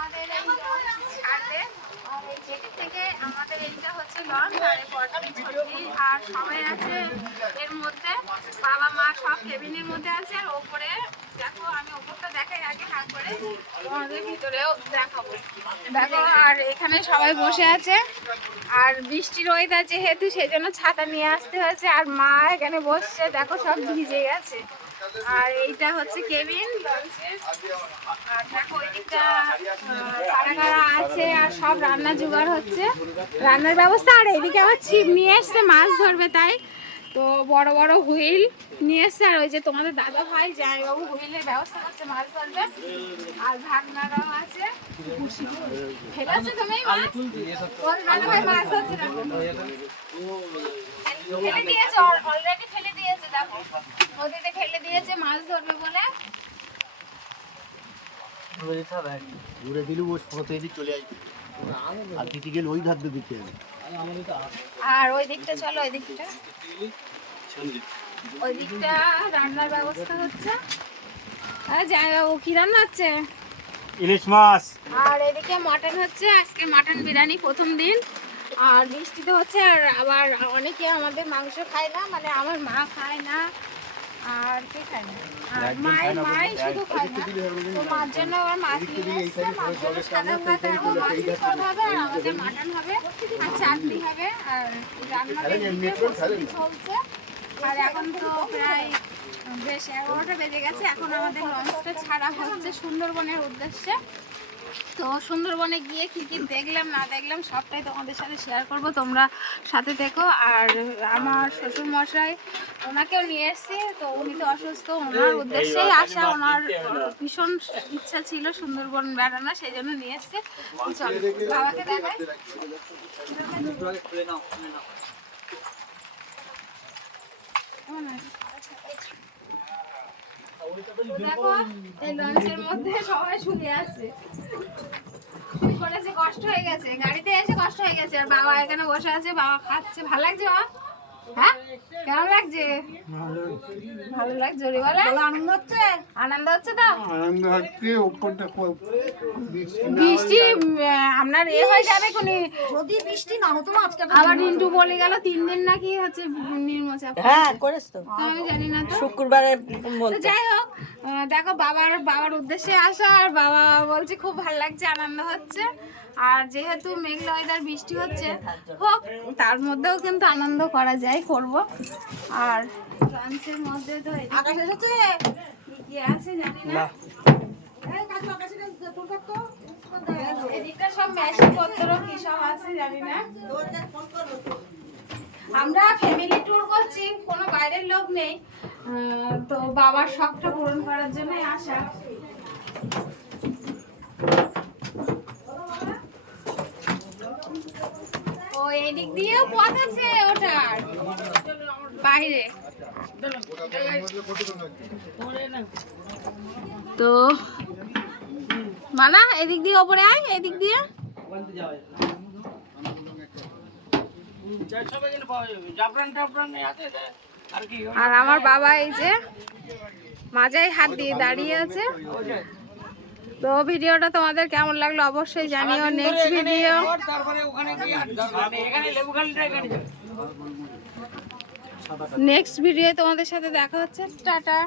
আমাদের এই ছাড়বে আর এই জেটি থেকে আমাদের এইটা হচ্ছে লঞ্চ আর এই পটলি ছটলি আর সবাই আছে এর মধ্যে, বাবা মা সব কেবিনের মধ্যে আছে। আর ওপরে দেখো, আমি ওপরটা দেখাই আগে তারপরে তোমাদের ভিতরেও দেখাবো। দেখো, আর এখানে সবাই বসে আছে আর বৃষ্টির ওয়েদার যেহেতু সেজন্য ছাতা নিয়ে আসতে হয়েছে। আর মা এখানে বসছে, দেখো সব ভিজে গেছে। আর এইটা হচ্ছে কেবিন লঞ্চের। আর দেখো ওইদিকটা কারা কারা আছে আর সব রান্না জোগাড় হচ্ছে, রান্নার ব্যবস্থা। আর এইদিকে আবার ছিপ নিয়ে এসছে মাছ ধরবে, তাই তো বড় বড় হুইল নিয়ে এসছে। আর ওই যে তোমাদের দাদা ভাই জামাইবাবু হুইলের ব্যবস্থা করছে মাছ ধরবে। আর ভাগনারাও আছে। ফেলে আছে তুমি মাছ? ওর দাদা ভাই মাছ ধরছে না, ফেলে দিয়েছে, অলরেডি ফেলে দিয়েছে। দেখো নদীতে ফেলে দিয়েছে মাছ ধরবে বলে। ঘুরে দিলে ও সমস্ত এদিক চলে আসবে আর দিকে গেলে ওই ধার দিয়ে দিতে হবে। আর ওই দিকটা চলো, ওই দিকটা, ওই দিকটা রান্নার ব্যবস্থা হচ্ছে। আরে জামাইবাবু কি রান্না হচ্ছে? ইলিশ মাছ। আর এদিকে মাটন হচ্ছে, আজকে মাটন বিরিয়ানি প্রথম দিন। আর বৃষ্টি তো হচ্ছে, আর আবার অনেকে আমাদের মাংস খায় না, মানে আমার মা খায় না আর কে খায় না, আর মাই শুধু খায় না। তো মার জন্য আবার মাছ নিয়ে এসছে, মার জন্য সাদা ভাত আর মাছ ঝোল হবে, আর আমাদের মাটন হবে আর চাটনি হবে। আর রান্নার প্রস্তুতি চলছে। আর এখন তো প্রায় বেশ 11টা বেজে গেছে। এখন আমাদের লঞ্চটা ছাড়া হচ্ছে সুন্দরবনের উদ্দেশ্যে। তো সুন্দরবনে গিয়ে কি কি দেখলাম না দেখলাম সবটাই তোমাদের সাথে শেয়ার করব, তোমরা সাথে দেখো। আর আমার শ্বশুর মশাই, ওনাকেও নিয়ে এসেছি, তো উনি তো অসুস্থ, ওনার উদ্দেশ্যেই আসা, ওনার ভীষণ ইচ্ছা ছিল সুন্দরবন বেড়ানো, সেই জন্য নিয়ে এসছে। চল বাবাকে দেখাই। দেখো এই লঞ্চের মধ্যে সবাই শুয়ে আছে, করেছে কষ্ট হয়ে গেছে, গাড়িতে এসে কষ্ট হয়ে গেছে। আর বাবা এখানে বসে আছে, বাবা খাচ্ছে। ভালো লাগছে বাবা? হ্যাঁ, কেমন লাগছে? ভালো লাগছে, বলে আনন্দ হচ্ছে? আনন্দ হচ্ছে তো? আনন্দ হচ্ছে। উপরটা বৃষ্টি আপনার এ হয়ে যাবে কোনি, যদি বৃষ্টি না হতো আজকে আবার রিন্টু বলে গেল 3 দিন নাকি হচ্ছে নির্মচাপ। হ্যাঁ করেছ তো, আমি জানি না তো। শুক্রবারে তো যাই হোক, দেখো বাবার উদ্দেশ্যে আসা, আর বাবা বলছে খুব ভালো লাগছে, আনন্দ হচ্ছে। আর যেহেতু মেঘলা ওয়েদার, বৃষ্টি হচ্ছে, হোক, তার মধ্যেও কিন্তু আনন্দ করা যায়, করব। আর লঞ্চের মধ্যে তো আকাশ এসেছে কি আছে জানি না, এদিকটা সব মেশিন পত্র কি সব আছে জানি না। আমরা ফ্যামিলি ট্যুর করছি, কোনো বাইরের লোক নেই, তো বাবার শখটা পূরণ করার জন্যই আসা। ও এদিক দিয়েও পথ আছে ওটার বাইরে। তো মানা এদিক দিয়ে ওপরে আয়, এদিক দিয়ে। আর আমার বাবা এই যে মাজায় হাত দিয়ে দাঁড়িয়ে আছে। তো ভিডিওটা তোমাদের কেমন লাগলো অবশ্যই জানিও। নেক্সট ভিডিও তোমাদের সাথে দেখা হচ্ছে। টাটা।